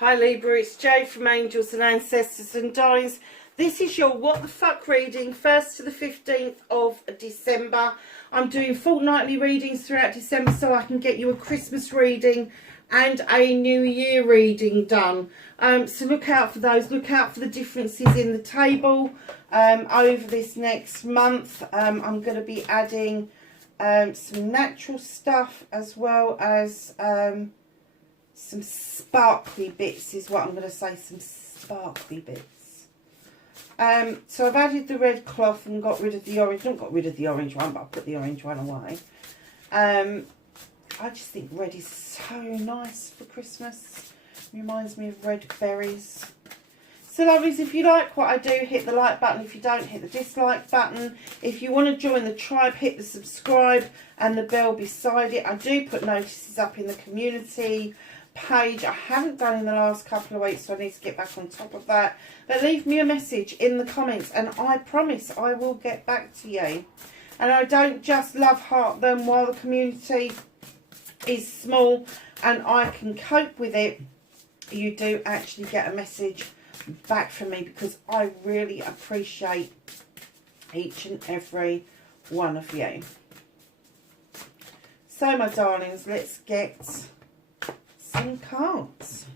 Hi Libra, it's Jo from Angels and Ancestors and Darlings. This is your What the Fuck reading, 1st to the 15th of December. I'm doing fortnightly readings throughout December so I can get you a Christmas reading and a New Year reading done. So look out for those. Look out for the differences in the table over this next month. I'm going to be adding some natural stuff as well as some sparkly bits is what I'm going to say, some sparkly bits. So I've added the red cloth and got rid of the orange. Not got rid of the orange one, but I put the orange one away. I just think red is so nice for Christmas. Reminds me of red berries. So lovelies, if you like what I do, hit the like button. If you don't, hit the dislike button. If you want to join the tribe, hit the subscribe and the bell beside it. I do put notices up in the community page. I haven't done in the last couple of weeks, so I need to get back on top of that. But leave me a message in the comments and I promise I will get back to you. And I don't just love heart them while the community is small and I can cope with it. You do actually get a message back from me because I really appreciate each and every one of you. So my darlings, let's get some cards.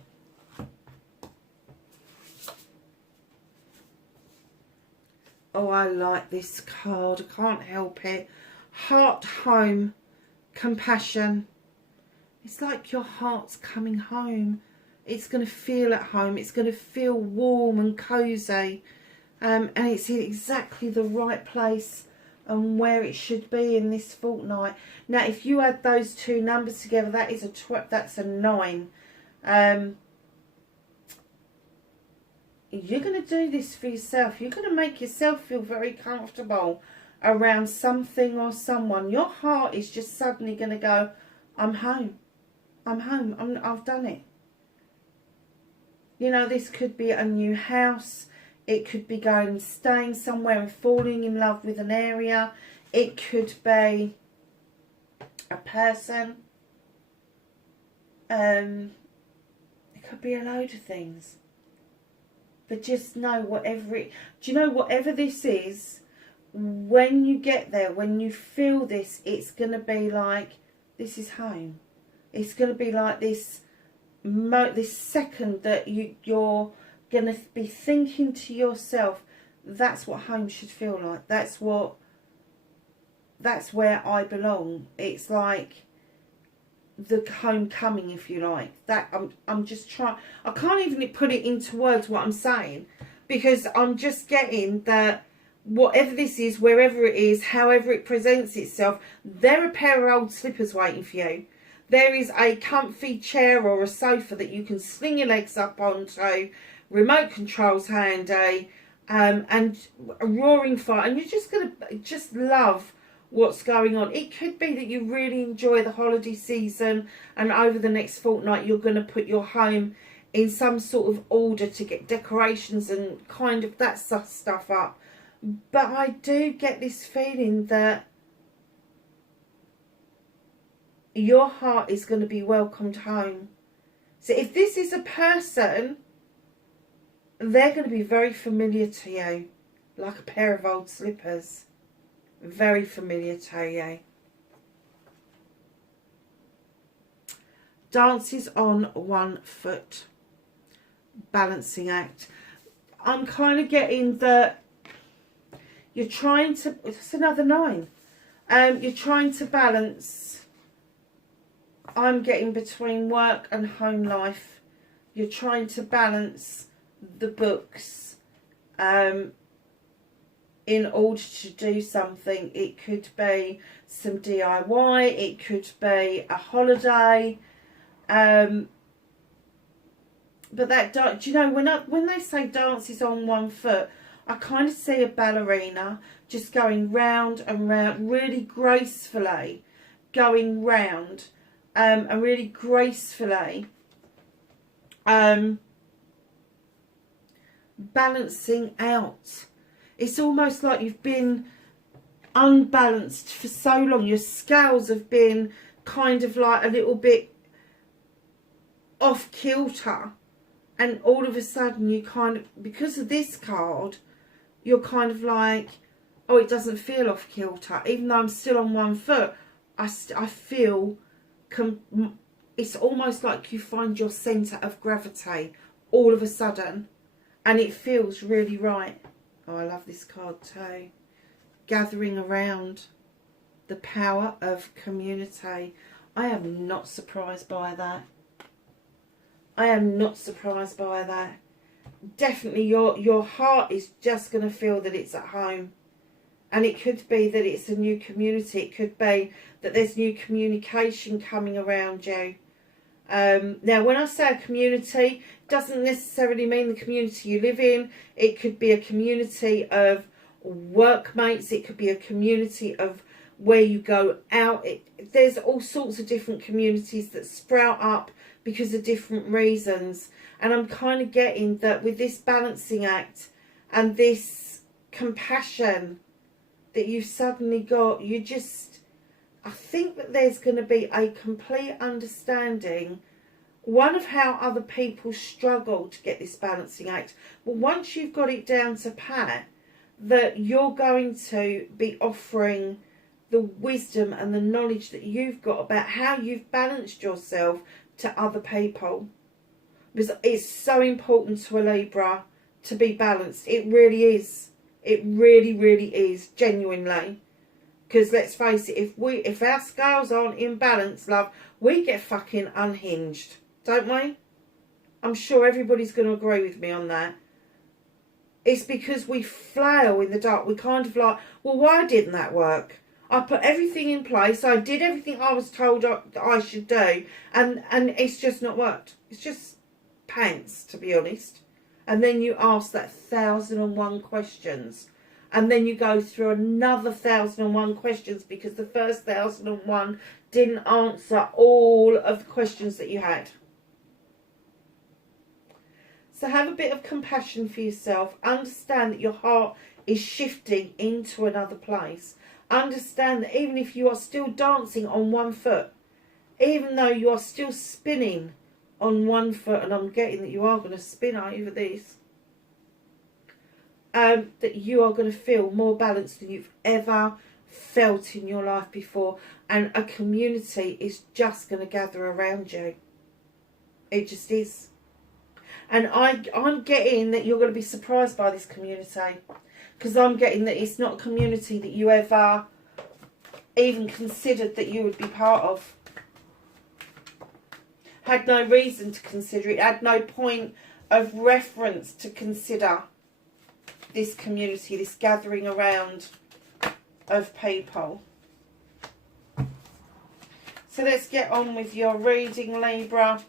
Oh, I like this card. I can't help it. Heart, home, compassion. It's like your heart's coming home. It's going to feel at home. It's going to feel warm and cosy. And it's in exactly the right place and where it should be in this fortnight. Now, if you add those two numbers together, that is that's a 9. You're going to do this for yourself. You're going to make yourself feel very comfortable around something or someone. Your heart is just suddenly going to go, I'm home. I'm home. I've done it. You know, this could be a new house. It could be going, staying somewhere and falling in love with an area. It could be a person. It could be a load of things. But just know whatever this is, when you get there, when you feel this, it's going to be like, this is home. It's going to be like this second that you're going to be thinking to yourself, that's what home should feel like. That's where I belong. It's like the homecoming, if you like. That I'm just trying. I can't even put it into words what I'm saying, because I'm just getting that whatever this is, wherever it is, however it presents itself, there are a pair of old slippers waiting for you. There is a comfy chair or a sofa that you can sling your legs up onto, remote controls handy, and a roaring fire, and you're just going to love what's going on. It could be that you really enjoy the holiday season and over the next fortnight you're going to put your home in some sort of order to get decorations and kind of that stuff up. But I do get this feeling that your heart is going to be welcomed home. So if this is a person, they're going to be very familiar to you, like a pair of old slippers. Very familiar to you. Dances on one foot. Balancing act. I'm kind of getting that you're trying to, it's another 9. You're trying to balance. I'm getting between work and home life. You're trying to balance the books in order to do something. It could be some DIY, it could be a holiday, but that, do you know, when they say dances on one foot, I kind of see a ballerina just going round and round, really gracefully going round, and really gracefully balancing out. It's almost like you've been unbalanced for so long. Your scales have been kind of like a little bit off kilter And all of a sudden you kind of, because of this card, you're kind of like, oh, it doesn't feel off kilter. Even though I'm still on one foot, I feel, it's almost like you find your centre of gravity all of a sudden. And it feels really right. Oh, I love this card too. Gathering around. The power of community. I am not surprised by that. I am not surprised by that. Definitely your heart is just going to feel that it's at home. And it could be that it's a new community. It could be that there's new communication coming around you. Now, when I say a community, it doesn't necessarily mean the community you live in. It could be a community of workmates. It could be a community of where you go out. There's all sorts of different communities that sprout up because of different reasons. And I'm kind of getting that with this balancing act and this compassion that you've suddenly got, I think that there's going to be a complete understanding, one, of how other people struggle to get this balancing act. But once you've got it down to pat, that you're going to be offering the wisdom and the knowledge that you've got about how you've balanced yourself to other people. Because it's so important to a Libra to be balanced. It really is. It really, really is, genuinely. Because let's face it, if our scales aren't in balance, love, we get fucking unhinged, don't we? I'm sure everybody's going to agree with me on that. It's because we flail in the dark. We kind of like, well, why didn't that work? I put everything in place. I did everything I was told that I should do. And it's just not worked. It's just pants, to be honest. And then you ask that 1,001 questions. And then you go through another 1,001 questions because the first 1,001 didn't answer all of the questions that you had. So have a bit of compassion for yourself. Understand that your heart is shifting into another place. Understand that even if you are still dancing on one foot, even though you are still spinning on one foot, and I'm getting that you are going to spin over this, that you are going to feel more balanced than you've ever felt in your life before, and a community is just going to gather around you. It just is. And I'm getting that you're going to be surprised by this community, because I'm getting that it's not a community that you ever even considered that you would be part of. Had no reason to consider it, had no point of reference to consider this community, this gathering around of people. So let's get on with your reading, Libra.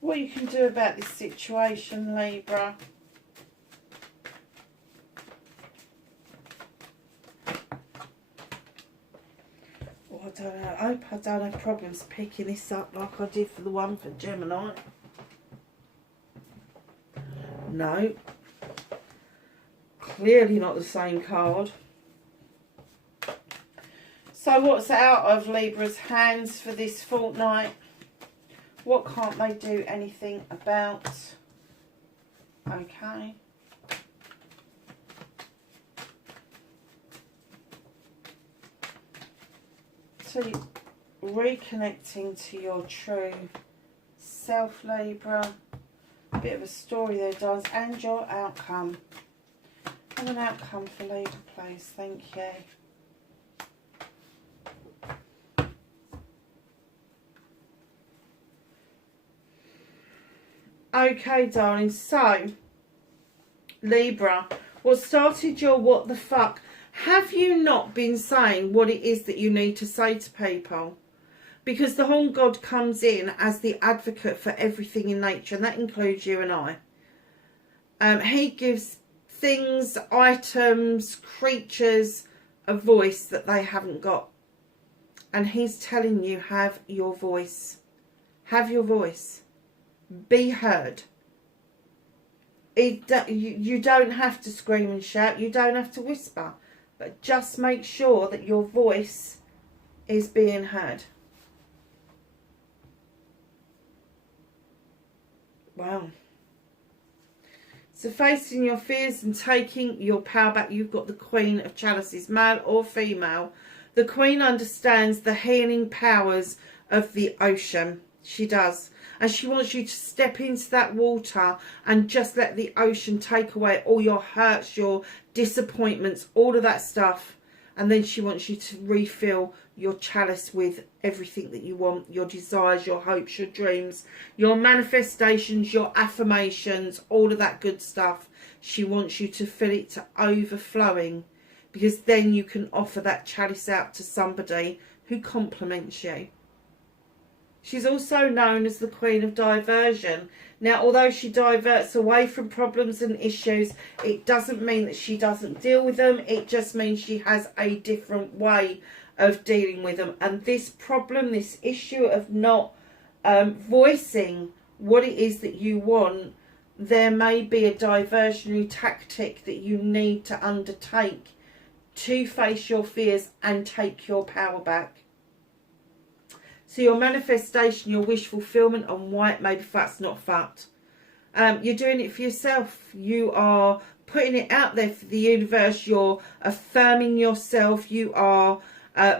What you can do about this situation, Libra. Oh, I don't know. I hope I don't have problems picking this up like I did for the one for Gemini. No. Clearly not the same card. So what's out of Libra's hands for this fortnight? What can't they do anything about? Okay. So you're reconnecting to your true self, Libra. A bit of a story there, darlings. And your outcome. Have an outcome for Libra, please. Thank you. Okay, darling, so Libra, what started your what the fuck? Have you not been saying what it is that you need to say to people? Because the Horn God comes in as the advocate for everything in nature, and that includes you and I. He gives things, items, creatures, a voice that they haven't got. And he's telling you, have your voice. Have your voice. Be heard. You don't have to scream and shout. You don't have to whisper. But just make sure that your voice is being heard. Wow. So facing your fears and taking your power back, you've got the Queen of Chalices, male or female. The Queen understands the healing powers of the ocean. She does. And she wants you to step into that water and just let the ocean take away all your hurts, your disappointments, all of that stuff. And then she wants you to refill your chalice with everything that you want, your desires, your hopes, your dreams, your manifestations, your affirmations, all of that good stuff. She wants you to fill it to overflowing, because then you can offer that chalice out to somebody who compliments you. She's also known as the Queen of Diversion. Now, although she diverts away from problems and issues, it doesn't mean that she doesn't deal with them. It just means she has a different way of dealing with them. And this problem, this issue of not voicing what it is that you want, there may be a diversionary tactic that you need to undertake to face your fears and take your power back. So your manifestation, your wish fulfillment, and why it may be fucked, not fucked. You're doing it for yourself. You are putting it out there for the universe. You're affirming yourself. You are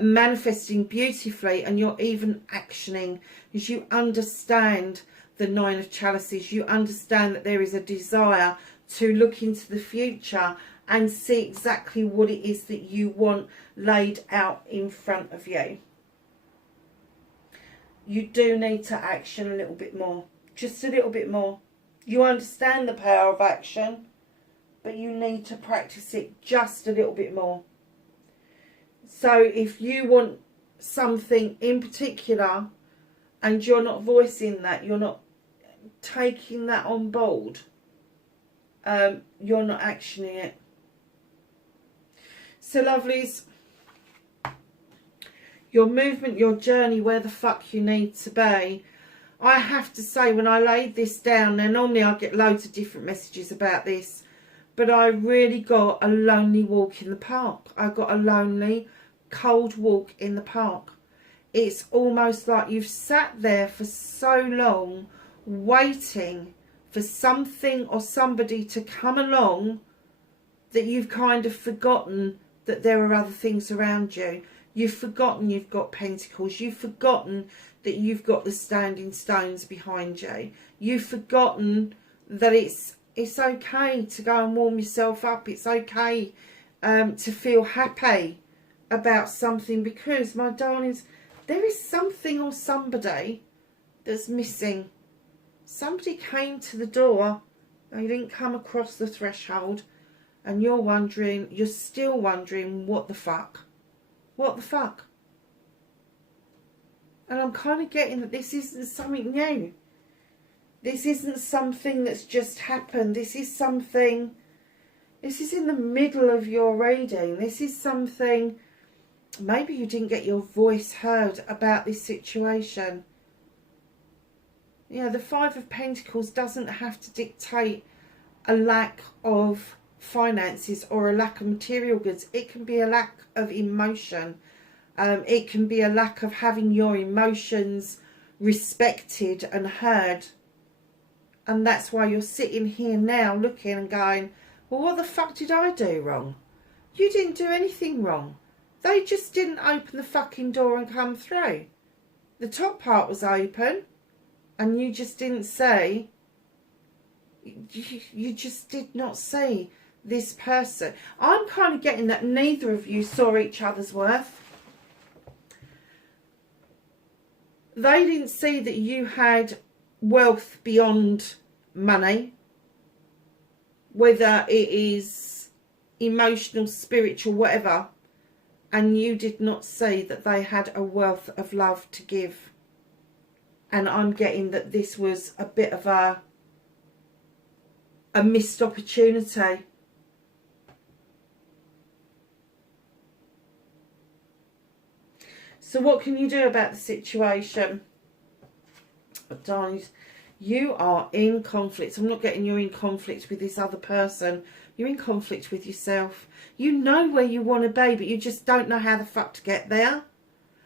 manifesting beautifully, and you're even actioning, because you understand the Nine of Chalices. You understand that there is a desire to look into the future and see exactly what it is that you want laid out in front of you. You do need to action a little bit more. Just a little bit more. You understand the power of action, but you need to practice it just a little bit more. So if you want something in particular and you're not voicing that, you're not taking that on board, you're not actioning it. So lovelies, your movement, your journey, where the fuck you need to be. I have to say, when I laid this down, now normally I get loads of different messages about this, but I really got a lonely walk in the park. I got a lonely, cold walk in the park. It's almost like you've sat there for so long waiting for something or somebody to come along that you've kind of forgotten that there are other things around you. You've forgotten you've got pentacles. You've forgotten that you've got the standing stones behind you. You've forgotten that it's okay to go and warm yourself up. It's okay to feel happy about something, because, my darlings, there is something or somebody that's missing. Somebody came to the door, they didn't come across the threshold, and you're still wondering, what the fuck? What the fuck? And I'm kind of getting that this isn't something new. This isn't something that's just happened. This is something, this is in the middle of your reading. This is something, maybe you didn't get your voice heard about this situation. You know, the Five of Pentacles doesn't have to dictate a lack of finances or a lack of material goods. It can be a lack of emotion. It can be a lack of having your emotions respected and heard. And that's why you're sitting here now looking and going, well, what the fuck did I do wrong? You didn't do anything wrong. They just didn't open the fucking door and come through. The top part was open, and you just didn't say, you just did not see this person. I'm kind of getting that neither of you saw each other's worth. They didn't see that you had wealth beyond money, whether it is emotional, spiritual, whatever, and you did not see that they had a wealth of love to give. And I'm getting that this was a bit of a missed opportunity. So what can you do about the situation? But darling, you are in conflict. I'm not getting you're in conflict with this other person. You're in conflict with yourself. You know where you want to be, but you just don't know how the fuck to get there.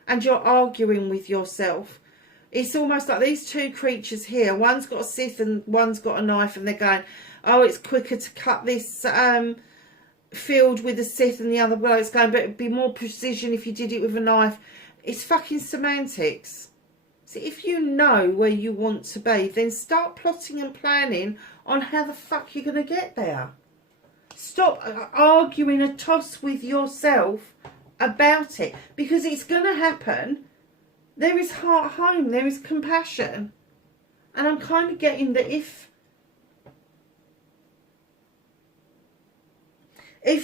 And you're arguing with yourself. It's almost like these two creatures here. One's got a scythe and one's got a knife, and they're going, oh, it's quicker to cut this field with a scythe, and the other, well, it's going, but it'd be more precision if you did it with a knife. It's fucking semantics. So if you know where you want to be, then start plotting and planning on how the fuck you're going to get there. Stop arguing a toss with yourself about it, because it's going to happen. There is heart home, there is compassion. And I'm kind of getting that if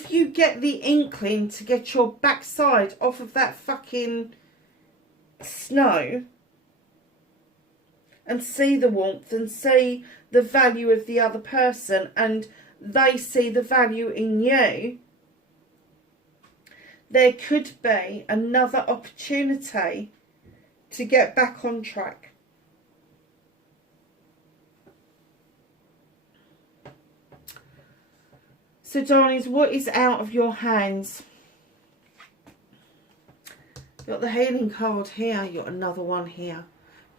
you get the inkling to get your backside off of that fucking snow and see the warmth and see the value of the other person, and they see the value in you, there could be another opportunity to get back on track. So darlings, what is out of your hands? You've got the healing card here, you've got another one here.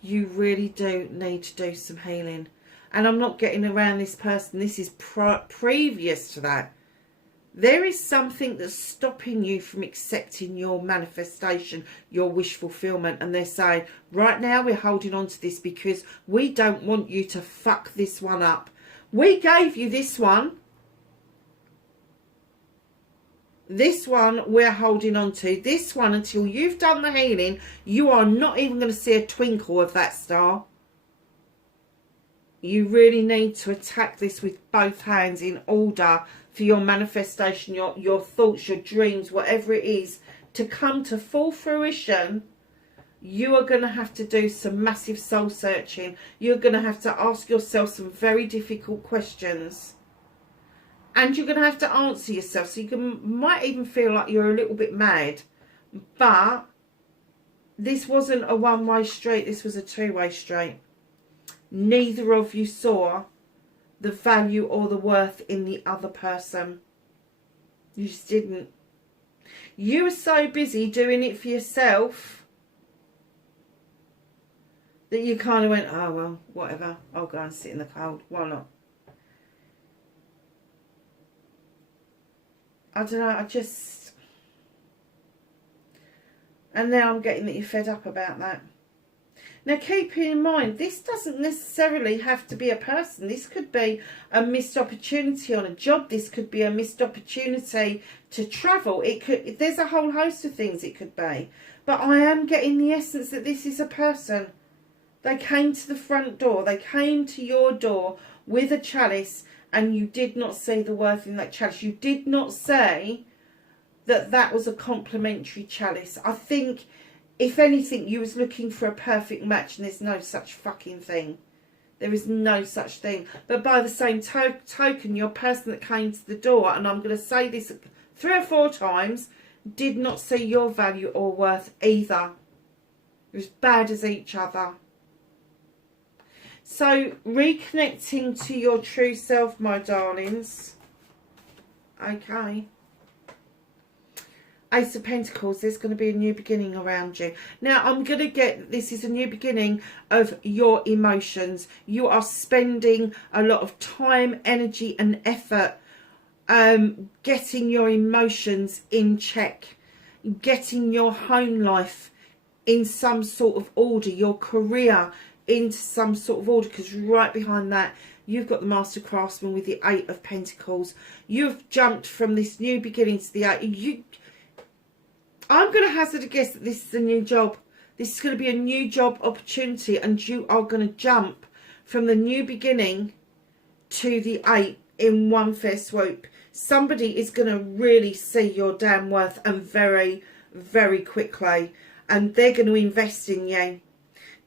You really do need to do some healing. And I'm not getting around this person. This is previous to that. There is something that's stopping you from accepting your manifestation, your wish fulfillment. And they're saying, right now we're holding on to this because we don't want you to fuck this one up. We gave you this one. This one we're holding on to. This one, until you've done the healing, you are not even going to see a twinkle of that star. You really need to attack this with both hands in order for your manifestation, your thoughts, your dreams, whatever it is, to come to full fruition. You are going to have to do some massive soul searching. You're going to have to ask yourself some very difficult questions. And you're going to have to answer yourself. So you might even feel like you're a little bit mad. But this wasn't a one-way street. This was a two-way street. Neither of you saw the value or the worth in the other person. You just didn't. You were so busy doing it for yourself that you kind of went, oh, well, whatever. I'll go and sit in the cold. Why not? I don't know, and now I'm getting that you're fed up about that. Now, keep in mind, this doesn't necessarily have to be a person. This could be a missed opportunity on a job. This could be a missed opportunity to travel. There's a whole host of things it could be. But I am getting the essence that this is a person. They came to the front door. They came to your door with a chalice, and you did not see the worth in that chalice. You did not say that that was a complimentary chalice. I think, if anything, you was looking for a perfect match, and there's no such fucking thing. There is no such thing. But by the same token, your person that came to the door, and I'm going to say this 3 or 4 times, did not see your value or worth either. It was bad as each other. So, reconnecting to your true self, my darlings. Okay. Ace of Pentacles, there's going to be a new beginning around you. Now, I'm going to get, this is a new beginning of your emotions. You are spending a lot of time, energy and effort getting your emotions in check. Getting your home life in some sort of order. Your career into some sort of order, because right behind that you've got the Master Craftsman with the 8 of Pentacles. You've jumped from this new beginning to the 8. I'm going to hazard a guess that this is a new job. This is going to be a new job opportunity, and you are going to jump from the new beginning to the 8 in one fair swoop. Somebody is going to really see your damn worth, and very, very quickly, and they're going to invest in you.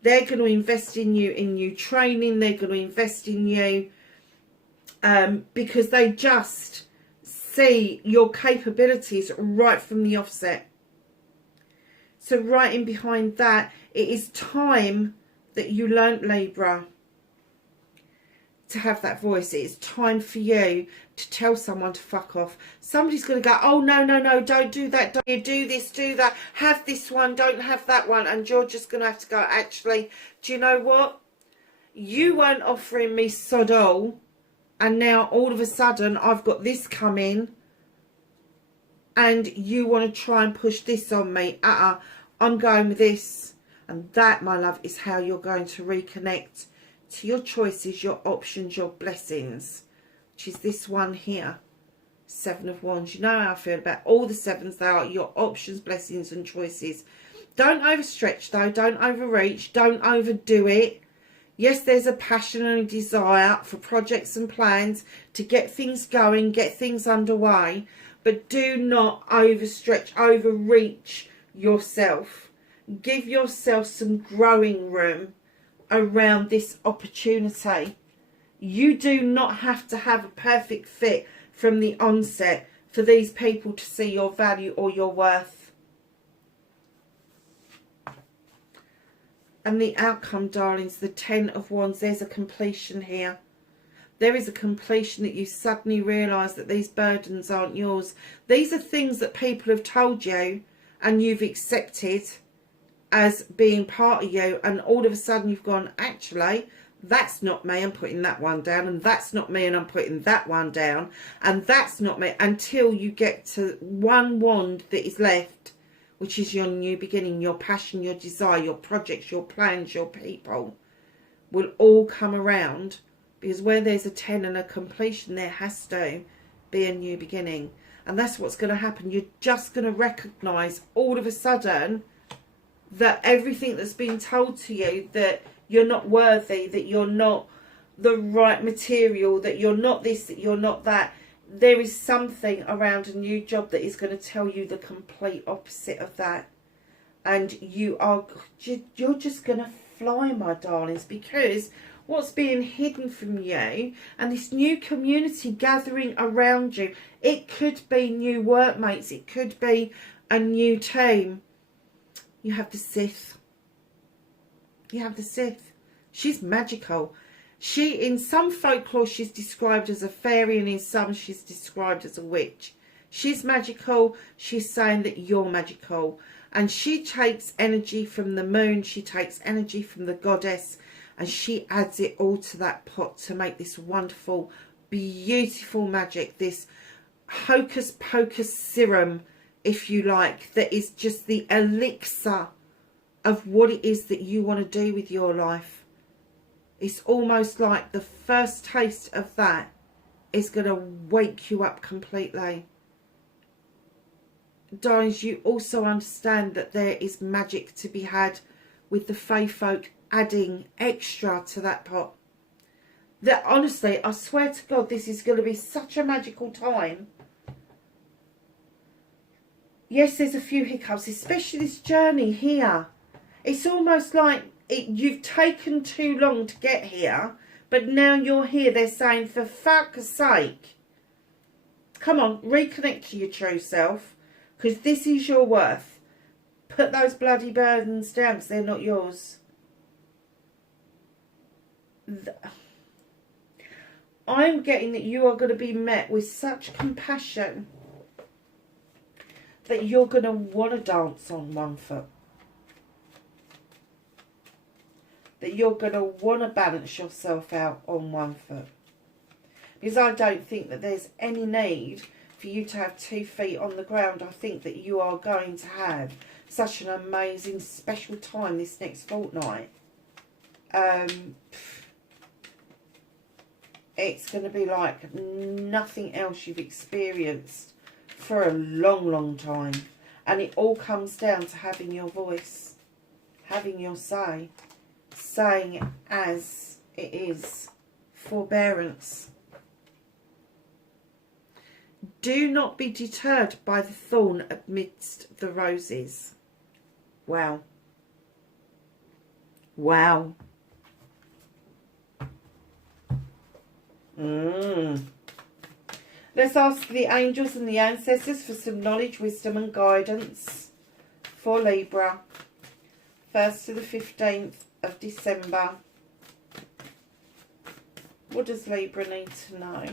They're going to invest in you in new training. They're going to invest in you because they just see your capabilities right from the offset. So right in behind that, it is time that you learnt, Libra, to have that voice. It is time for you to tell someone to fuck off. Somebody's going to go, oh, no, no, no, don't do that. Don't you do this, do that. Have this one, don't have that one. And you're just going to have to go, actually, do you know what? You weren't offering me sod all. And now all of a sudden I've got this coming. And you want to try and push this on me. I'm going with this. And that, my love, is how you're going to reconnect to your choices, your options, your blessings, which is this one here, Seven of Wands. You know how I feel about all the sevens. They are your options, blessings and choices. Don't overstretch though. Don't overreach. Don't overdo it. Yes, there's a passion and a desire for projects and plans to get things going, get things underway, but do not overstretch, overreach yourself. Give yourself some growing room around this opportunity. You do not have to have a perfect fit from the onset for these people to see your value or your worth. And the outcome, darlings, the Ten of Wands, there's a completion here. There is a completion that you suddenly realise that these burdens aren't yours. These are things that people have told you and you've accepted as being part of you, and all of a sudden you've gone, actually, that's not me, I'm putting that one down, and that's not me and I'm putting that one down, and that's not me, until you get to one wand that is left, which is your new beginning. Your passion, your desire, your projects, your plans, your people will all come around, because where there's a 10 and a completion, there has to be a new beginning. And that's what's going to happen. You're just going to recognise all of a sudden that everything that's been told to you, that you're not worthy, that you're not the right material, that you're not this, that you're not that, there is something around a new job that is going to tell you the complete opposite of that. And you're just going to fly, my darlings, because what's being hidden from you and this new community gathering around you, it could be new workmates, it could be a new team. You have the Sith. You have the Sith. She's magical. In some folklore, she's described as a fairy, and in some, she's described as a witch. She's magical. She's saying that you're magical. And she takes energy from the moon. She takes energy from the goddess. And she adds it all to that pot to make this wonderful, beautiful magic. This hocus pocus serum, if you like, that is just the elixir of what it is that you want to do with your life. It's almost like the first taste of that is going to wake you up completely. Darlings, you also understand that there is magic to be had with the Fae folk adding extra to that pot. That honestly, I swear to God, this is going to be such a magical time. Yes, there's a few hiccups, especially this journey here. It's almost like you've taken too long to get here, but now you're here. They're saying, for fuck's sake, come on, reconnect to your true self, because this is your worth. Put those bloody burdens down, because they're not yours. I'm getting that you are going to be met with such compassion that you're going to want to dance on one foot. That you're going to want to balance yourself out on one foot. Because I don't think that there's any need for you to have 2 feet on the ground. I think that you are going to have such an amazing, special time this next fortnight. It's going to be like nothing else you've experienced for a long, long time. And it all comes down to having your voice, having your say, saying it as it is, forbearance. Do not be deterred by the thorn amidst the roses. Wow. Wow. Let's ask the angels and the ancestors for some knowledge, wisdom and guidance for Libra, 1st to the 15th of December. What does Libra need to know?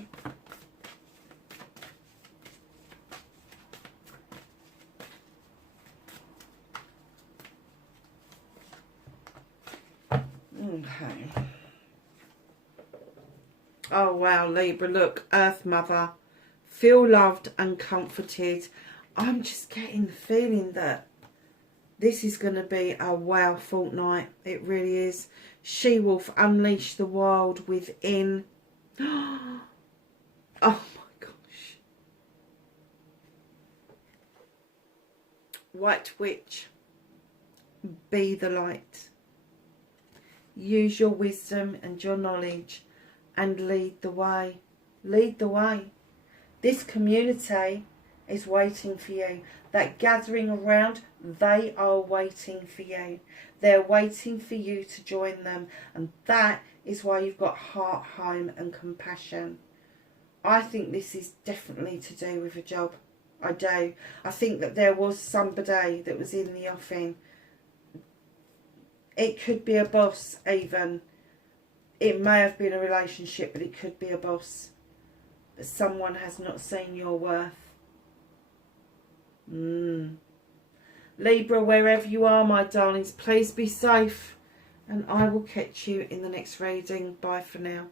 Okay. Oh wow, Libra, look, Earth Mother. Feel loved and comforted. I'm just getting the feeling that this is going to be a wow fortnight. It really is. She-Wolf, unleash the world within. Oh my gosh. White Witch, be the light. Use your wisdom and your knowledge and lead the way. Lead the way. This community is waiting for you. That gathering around, they are waiting for you. They're waiting for you to join them. And that is why you've got heart, home and compassion. I think this is definitely to do with a job. I do. I think that there was somebody that was in the offing. It could be a boss even. It may have been a relationship, but it could be a boss. But someone has not seen your worth. Libra, wherever you are, my darlings, please be safe. And I will catch you in the next reading. Bye for now.